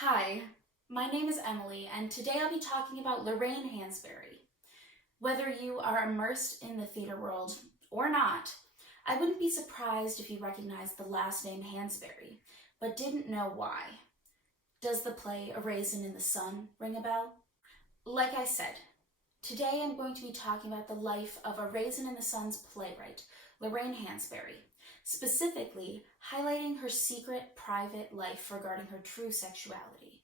Hi, my name is Emily, and today I'll be talking about Lorraine Hansberry. Whether you are immersed in the theater world or not, I wouldn't be surprised if you recognized the last name Hansberry, but didn't know why. Does the play A Raisin in the Sun ring a bell? Like I said, today I'm going to be talking about the life of A Raisin in the Sun's playwright, Lorraine Hansberry, specifically highlighting her secret, private life regarding her true sexuality.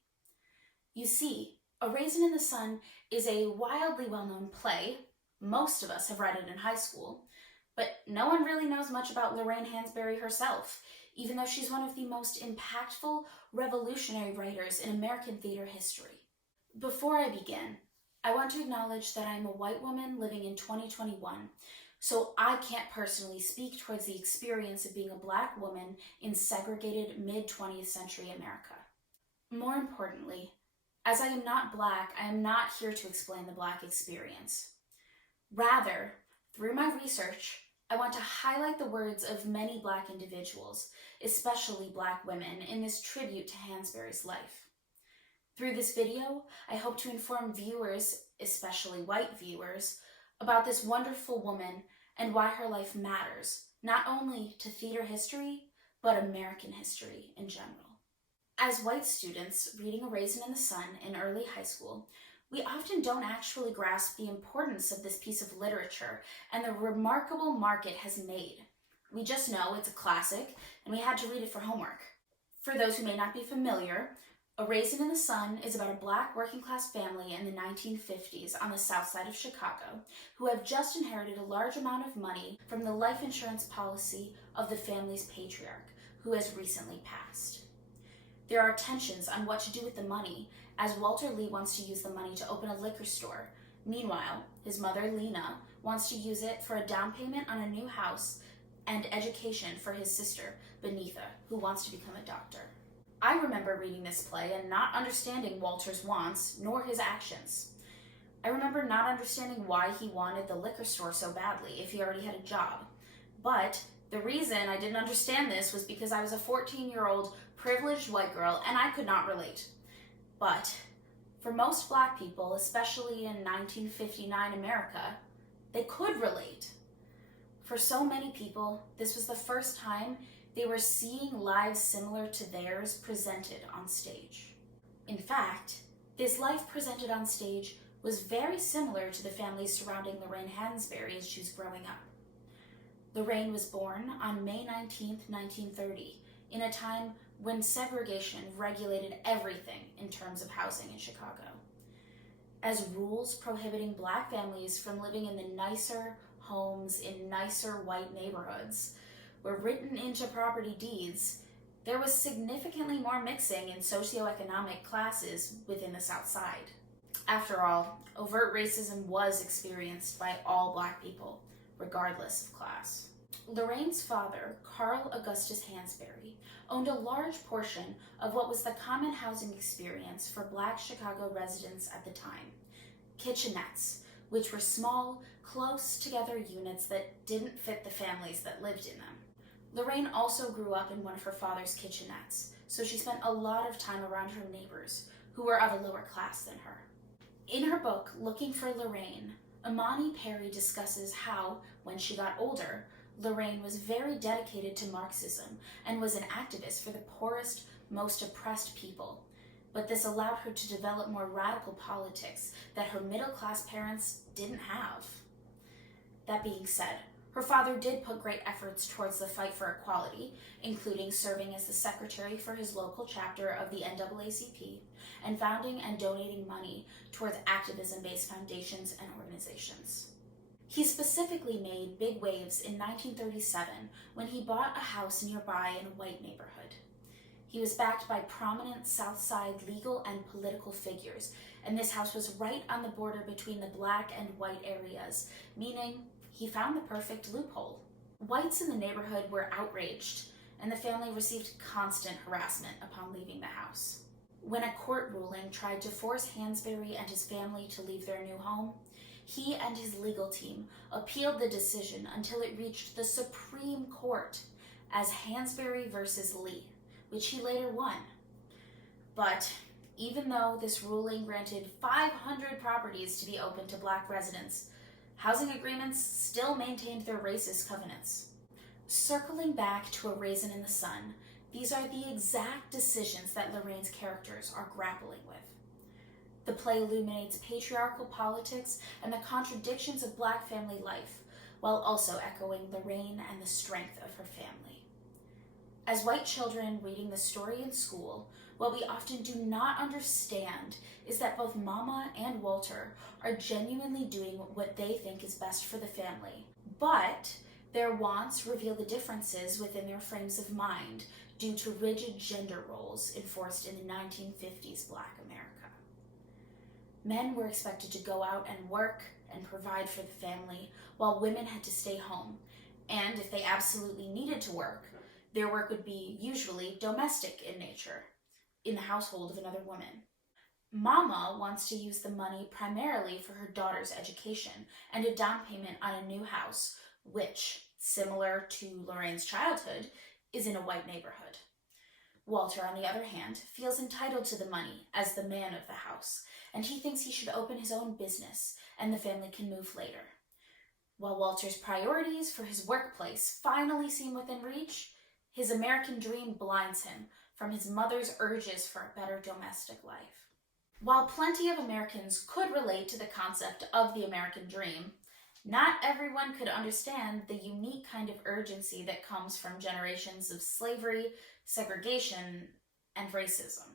You see, A Raisin in the Sun is a wildly well-known play. Most of us have read it in high school, but no one really knows much about Lorraine Hansberry herself, even though she's one of the most impactful, revolutionary writers in American theater history. Before I begin, I want to acknowledge that I'm a white woman living in 2021, so I can't personally speak towards the experience of being a Black woman in segregated mid-20th century America. More importantly, as I am not Black, I am not here to explain the Black experience. Rather, through my research, I want to highlight the words of many Black individuals, especially Black women, in this tribute to Hansberry's life. Through this video, I hope to inform viewers, especially white viewers, about this wonderful woman and why her life matters, not only to theater history, but American history in general. As white students reading A Raisin in the Sun in early high school, we often don't actually grasp the importance of this piece of literature and the remarkable mark it has made. We just know it's a classic, and we had to read it for homework. For those who may not be familiar, A Raisin in the Sun is about a Black working-class family in the 1950s on the south side of Chicago who have just inherited a large amount of money from the life insurance policy of the family's patriarch, who has recently passed. There are tensions on what to do with the money, as Walter Lee wants to use the money to open a liquor store. Meanwhile, his mother, Lena, wants to use it for a down payment on a new house and education for his sister, Benitha, who wants to become a doctor. I remember reading this play and not understanding Walter's wants, nor his actions. I remember not understanding why he wanted the liquor store so badly if he already had a job. But the reason I didn't understand this was because I was a 14-year-old privileged white girl and I could not relate. But for most Black people, especially in 1959 America, they could relate. For so many people, this was the first time they were seeing lives similar to theirs presented on stage. In fact, this life presented on stage was very similar to the family surrounding Lorraine Hansberry as she was growing up. Lorraine was born on May 19, 1930, in a time when segregation regulated everything in terms of housing in Chicago. As rules prohibiting Black families from living in the nicer homes in nicer white neighborhoods were written into property deeds, there was significantly more mixing in socioeconomic classes within the South Side. After all, overt racism was experienced by all Black people, regardless of class. Lorraine's father, Carl Augustus Hansberry, owned a large portion of what was the common housing experience for Black Chicago residents at the time: kitchenettes, which were small, close-together units that didn't fit the families that lived in them. Lorraine also grew up in one of her father's kitchenettes, so she spent a lot of time around her neighbors, who were of a lower class than her. In her book, Looking for Lorraine, Imani Perry discusses how, when she got older, Lorraine was very dedicated to Marxism and was an activist for the poorest, most oppressed people. But this allowed her to develop more radical politics that her middle-class parents didn't have. That being said, her father did put great efforts towards the fight for equality, including serving as the secretary for his local chapter of the NAACP and founding and donating money towards activism-based foundations and organizations. He specifically made big waves in 1937 when he bought a house nearby in a white neighborhood. He was backed by prominent South Side legal and political figures, and this house was right on the border between the Black and white areas, meaning he found the perfect loophole. Whites in the neighborhood were outraged, and the family received constant harassment upon leaving the house. When a court ruling tried to force Hansberry and his family to leave their new home, he and his legal team appealed the decision until it reached the Supreme Court as Hansberry versus Lee, which he later won. But even though this ruling granted 500 properties to be open to Black residents, housing agreements still maintained their racist covenants. Circling back to A Raisin in the Sun, these are the exact decisions that Lorraine's characters are grappling with. The play illuminates patriarchal politics and the contradictions of Black family life, while also echoing Lorraine and the strength of her family. As white children reading the story in school, what we often do not understand is that both Mama and Walter are genuinely doing what they think is best for the family, but their wants reveal the differences within their frames of mind due to rigid gender roles enforced in the 1950s Black America. Men were expected to go out and work and provide for the family, while women had to stay home, and if they absolutely needed to work, their work would be usually domestic in nature, in the household of another woman. Mama wants to use the money primarily for her daughter's education and a down payment on a new house, which, similar to Lorraine's childhood, is in a white neighborhood. Walter, on the other hand, feels entitled to the money as the man of the house, and he thinks he should open his own business and the family can move later. While Walter's priorities for his workplace finally seem within reach, his American dream blinds him from his mother's urges for a better domestic life. While plenty of Americans could relate to the concept of the American dream, not everyone could understand the unique kind of urgency that comes from generations of slavery, segregation, and racism.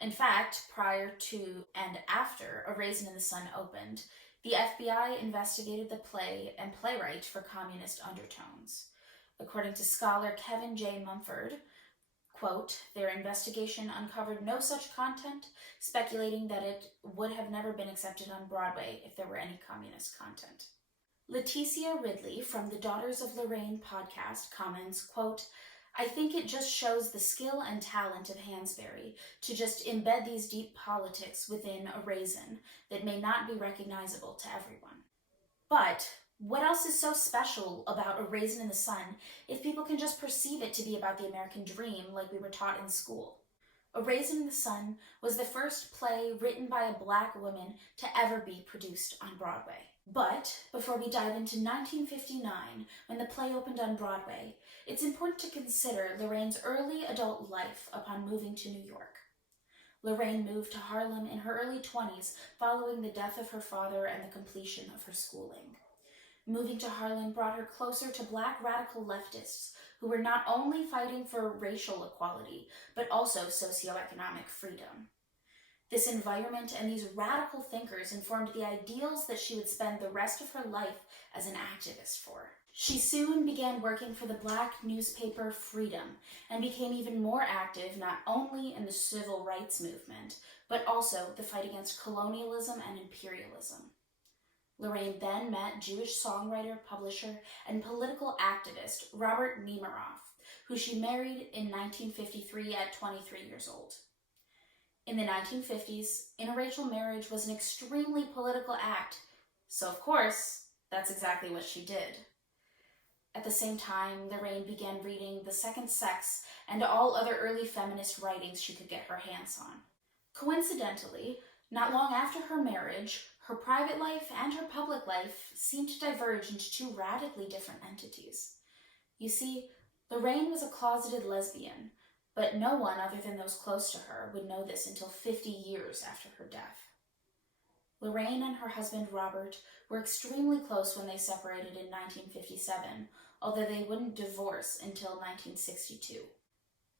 In fact, prior to and after A Raisin in the Sun opened, the FBI investigated the play and playwright for communist undertones. According to scholar Kevin J. Mumford, quote, their investigation uncovered no such content, speculating that it would have never been accepted on Broadway if there were any communist content. Leticia Ridley from the Daughters of Lorraine podcast comments, quote, I think it just shows the skill and talent of Hansberry to just embed these deep politics within A Raisin that may not be recognizable to everyone. But what else is so special about A Raisin in the Sun if people can just perceive it to be about the American dream like we were taught in school? A Raisin in the Sun was the first play written by a Black woman to ever be produced on Broadway. But before we dive into 1959, when the play opened on Broadway, it's important to consider Lorraine's early adult life upon moving to New York. Lorraine moved to Harlem in her early 20s following the death of her father and the completion of her schooling. Moving to Harlem brought her closer to Black radical leftists who were not only fighting for racial equality, but also socioeconomic freedom. This environment and these radical thinkers informed the ideals that she would spend the rest of her life as an activist for. She soon began working for the Black newspaper Freedom and became even more active not only in the civil rights movement, but also the fight against colonialism and imperialism. Lorraine then met Jewish songwriter, publisher, and political activist Robert Nemiroff, who she married in 1953 at 23 years old. In the 1950s, interracial marriage was an extremely political act, so of course, that's exactly what she did. At the same time, Lorraine began reading The Second Sex and all other early feminist writings she could get her hands on. Coincidentally, not long after her marriage, her private life and her public life seemed to diverge into two radically different entities. You see, Lorraine was a closeted lesbian, but no one other than those close to her would know this until 50 years after her death. Lorraine and her husband Robert were extremely close when they separated in 1957, although they wouldn't divorce until 1962.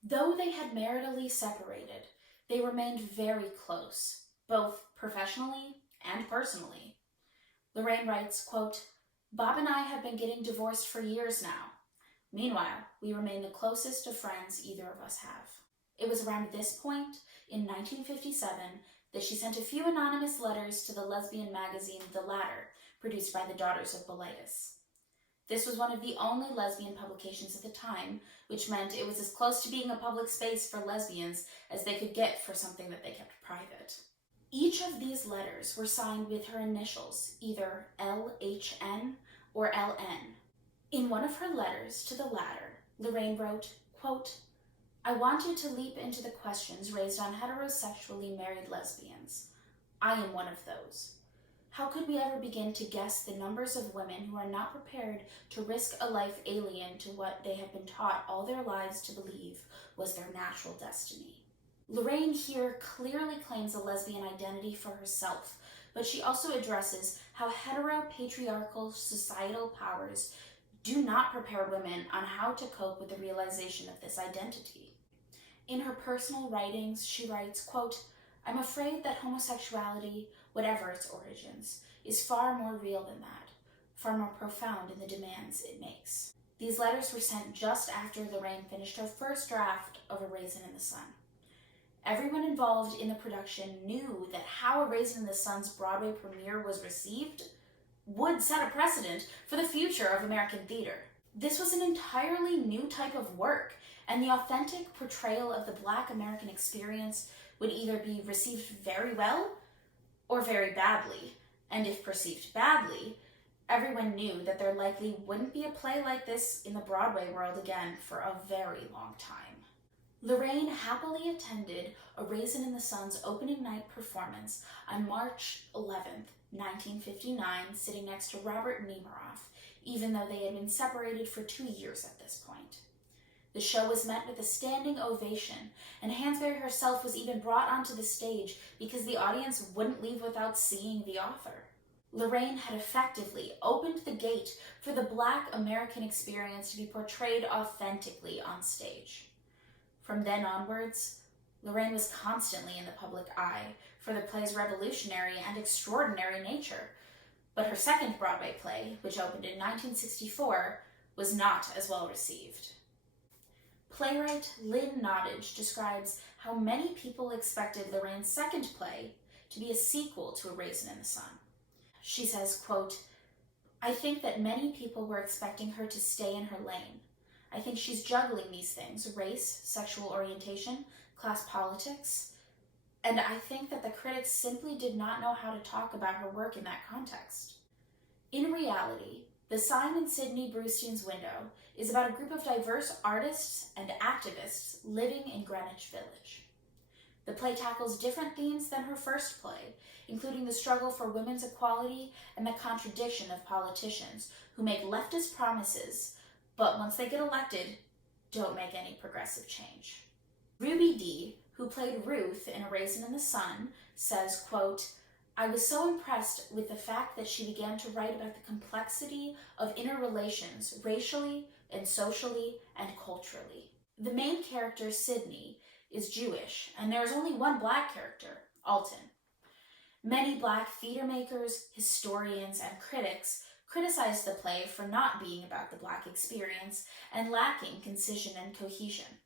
Though they had maritally separated, they remained very close, both professionally and personally. Lorraine writes, quote, Bob and I have been getting divorced for years now. Meanwhile, we remain the closest of friends either of us have. It was around this point, in 1957, that she sent a few anonymous letters to the lesbian magazine The Ladder, produced by the Daughters of Bilitis. This was one of the only lesbian publications at the time, which meant it was as close to being a public space for lesbians as they could get for something that they kept private. Each of these letters were signed with her initials, either LHN or LN. In one of her letters to The Ladder, Lorraine wrote, quote, I wanted to leap into the questions raised on heterosexually married lesbians. I am one of those. How could we ever begin to guess the numbers of women who are not prepared to risk a life alien to what they have been taught all their lives to believe was their natural destiny? Lorraine here clearly claims a lesbian identity for herself, but she also addresses how heteropatriarchal societal powers do not prepare women on how to cope with the realization of this identity. In her personal writings, she writes, quote, "I'm afraid that homosexuality, whatever its origins, is far more real than that, far more profound in the demands it makes." These letters were sent just after Lorraine finished her first draft of A Raisin in the Sun. Everyone involved in the production knew that how A Raisin in the Sun's Broadway premiere was received would set a precedent for the future of American theater. This was an entirely new type of work, and the authentic portrayal of the Black American experience would either be received very well or very badly. And if perceived badly, everyone knew that there likely wouldn't be a play like this in the Broadway world again for a very long time. Lorraine happily attended A Raisin in the Sun's opening night performance on March 11th, 1959, sitting next to Robert Nemiroff, even though they had been separated for 2 years at this point. The show was met with a standing ovation, and Hansberry herself was even brought onto the stage because the audience wouldn't leave without seeing the author. Lorraine had effectively opened the gate for the Black American experience to be portrayed authentically on stage. From then onwards, Lorraine was constantly in the public eye for the play's revolutionary and extraordinary nature, but her second Broadway play, which opened in 1964, was not as well received. Playwright Lynn Nottage describes how many people expected Lorraine's second play to be a sequel to A Raisin in the Sun. She says, quote, "I think that many people were expecting her to stay in her lane. I think she's juggling these things, race, sexual orientation, class politics, and I think that the critics simply did not know how to talk about her work in that context." In reality, The Sign in Sidney Brustein's Window is about a group of diverse artists and activists living in Greenwich Village. The play tackles different themes than her first play, including the struggle for women's equality and the contradiction of politicians who make leftist promises, but once they get elected, don't make any progressive change. Ruby Dee, who played Ruth in A Raisin in the Sun, says, quote, "I was so impressed with the fact that she began to write about the complexity of interrelations racially and socially and culturally. The main character, Sidney, is Jewish, and there is only one Black character, Alton. Many Black theater makers, historians, and critics criticized the play for not being about the Black experience and lacking concision and cohesion.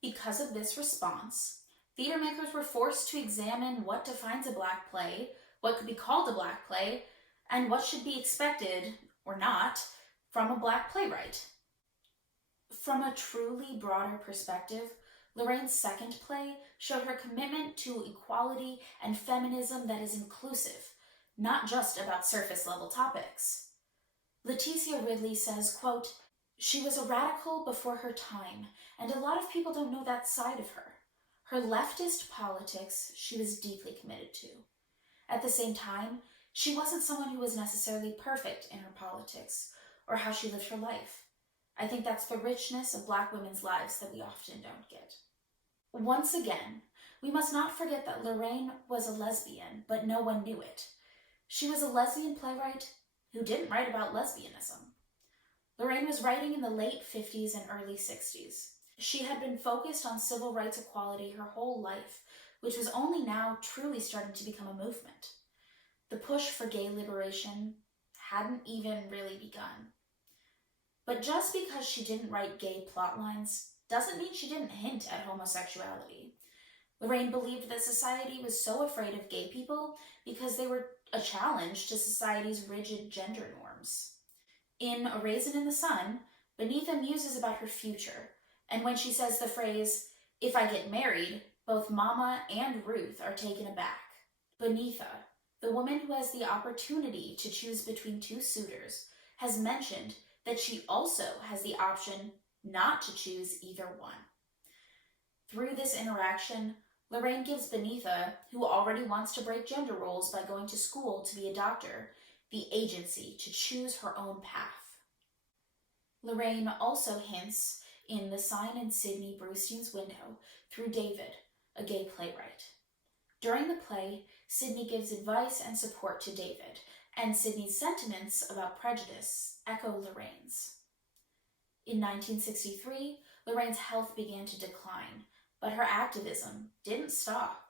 Because of this response, theater makers were forced to examine what defines a Black play, what could be called a Black play, and what should be expected, or not, from a Black playwright." From a truly broader perspective, Lorraine's second play showed her commitment to equality and feminism that is inclusive, not just about surface-level topics. Leticia Ridley says, quote, "She was a radical before her time, and a lot of people don't know that side of her. Her leftist politics she was deeply committed to. At the same time, she wasn't someone who was necessarily perfect in her politics or how she lived her life. I think that's the richness of Black women's lives that we often don't get." Once again, we must not forget that Lorraine was a lesbian, but no one knew it. She was a lesbian playwright who didn't write about lesbianism. Lorraine was writing in the late 50s and early 60s. She had been focused on civil rights equality her whole life, which was only now truly starting to become a movement. The push for gay liberation hadn't even really begun. But just because she didn't write gay plotlines doesn't mean she didn't hint at homosexuality. Lorraine believed that society was so afraid of gay people because they were a challenge to society's rigid gender norms. In A Raisin in the Sun, Beneatha muses about her future, and when she says the phrase, "If I get married, both Mama and Ruth are taken aback." Beneatha, the woman who has the opportunity to choose between two suitors, has mentioned that she also has the option not to choose either one. Through this interaction, Lorraine gives Benitha, who already wants to break gender roles by going to school to be a doctor, the agency to choose her own path. Lorraine also hints in The Sign in Sidney Brewstein's Window through David, a gay playwright. During the play, Sidney gives advice and support to David, and Sidney's sentiments about prejudice echo Lorraine's. In 1963, Lorraine's health began to decline, but her activism didn't stop.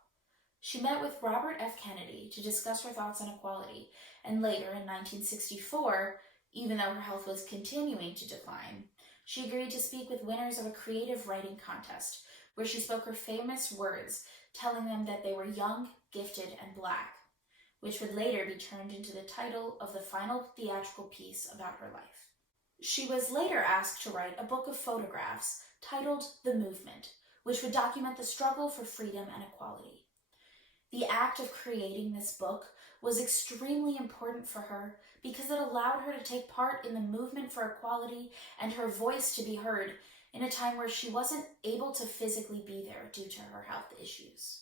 She met with Robert F. Kennedy to discuss her thoughts on equality, and later in 1964, even though her health was continuing to decline, she agreed to speak with winners of a creative writing contest, where she spoke her famous words, telling them that they were young, gifted, and Black, which would later be turned into the title of the final theatrical piece about her life. She was later asked to write a book of photographs titled The Movement, which would document the struggle for freedom and equality. The act of creating this book was extremely important for her because it allowed her to take part in the movement for equality and her voice to be heard in a time where she wasn't able to physically be there due to her health issues.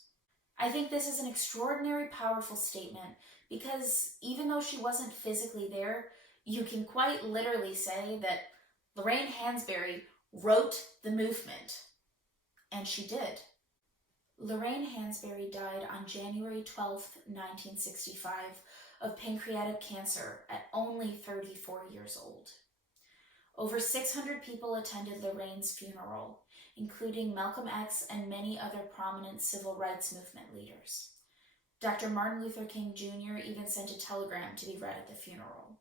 I think this is an extraordinary, powerful statement because even though she wasn't physically there, you can quite literally say that Lorraine Hansberry wrote the movement, and she did. Lorraine Hansberry died on January 12, 1965, of pancreatic cancer at only 34 years old. Over 600 people attended Lorraine's funeral, including Malcolm X and many other prominent civil rights movement leaders. Dr. Martin Luther King Jr. even sent a telegram to be read at the funeral.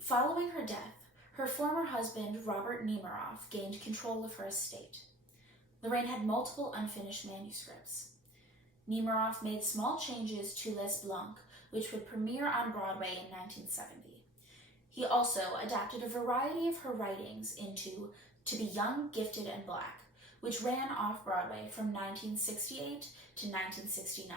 Following her death, her former husband, Robert Nemiroff, gained control of her estate. Lorraine had multiple unfinished manuscripts. Nemiroff made small changes to Lesbian, which would premiere on Broadway in 1970. He also adapted a variety of her writings into To Be Young, Gifted, and Black, which ran off-Broadway from 1968 to 1969.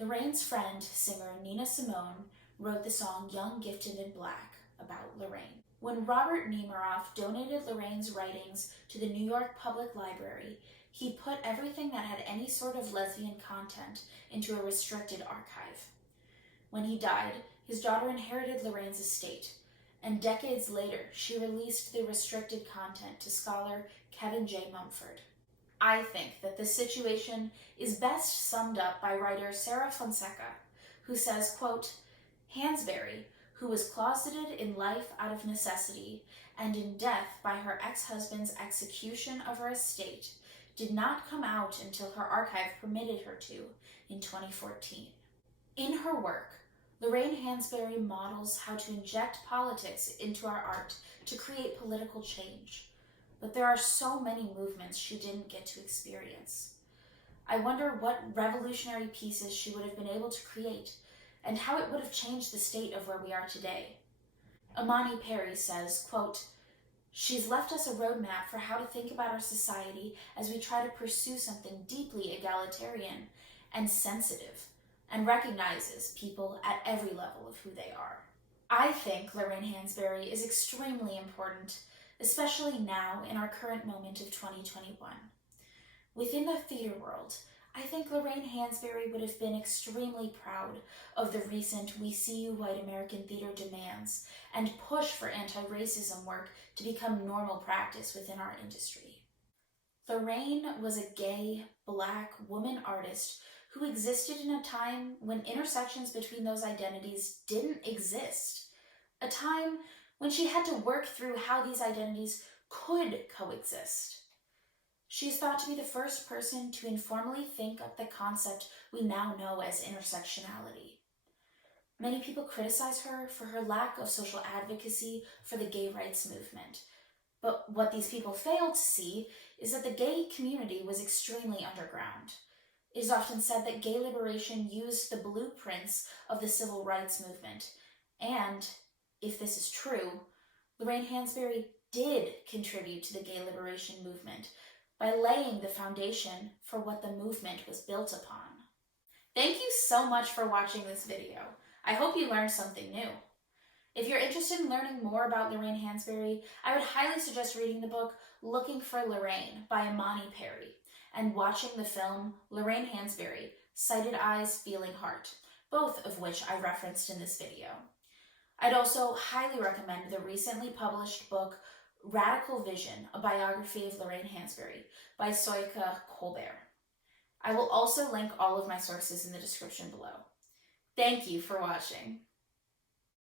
Lorraine's friend, singer Nina Simone, wrote the song Young, Gifted, and Black about Lorraine. When Robert Nemiroff donated Lorraine's writings to the New York Public Library, he put everything that had any sort of lesbian content into a restricted archive. When he died, his daughter inherited Lorraine's estate, and decades later, she released the restricted content to scholar Kevin J. Mumford. I think that this situation is best summed up by writer Sarah Fonseca, who says, quote, Hansberry, who was closeted in life out of necessity and in death by her ex-husband's execution of her estate, did not come out until her archive permitted her to in 2014. In her work, Lorraine Hansberry models how to inject politics into our art to create political change. But there are so many movements she didn't get to experience. I wonder what revolutionary pieces she would have been able to create and how it would have changed the state of where we are today. Imani Perry says, quote, she's left us a roadmap for how to think about our society as we try to pursue something deeply egalitarian and sensitive, and recognizes people at every level of who they are. I think Lorraine Hansberry is extremely important, especially now in our current moment of 2021. Within the theater world, I think Lorraine Hansberry would have been extremely proud of the recent We See You White American Theater demands and push for anti-racism work to become normal practice within our industry. Lorraine was a gay, Black woman artist who existed in a time when intersections between those identities didn't exist, a time when she had to work through how these identities could coexist. She is thought to be the first person to informally think up the concept we now know as intersectionality. Many people criticize her for her lack of social advocacy for the gay rights movement, but what these people fail to see is that the gay community was extremely underground. It is often said that gay liberation used the blueprints of the civil rights movement, and, if this is true, Lorraine Hansberry did contribute to the gay liberation movement by laying the foundation for what the movement was built upon. Thank you so much for watching this video. I hope you learned something new. If you're interested in learning more about Lorraine Hansberry, I would highly suggest reading the book Looking for Lorraine by Imani Perry. and watching the film Lorraine Hansberry, Sighted Eyes, Feeling Heart, both of which I referenced in this video. I'd also highly recommend the recently published book Radical Vision, a biography of Lorraine Hansberry by Soika Colbert. I will also link all of my sources in the description below. Thank you for watching.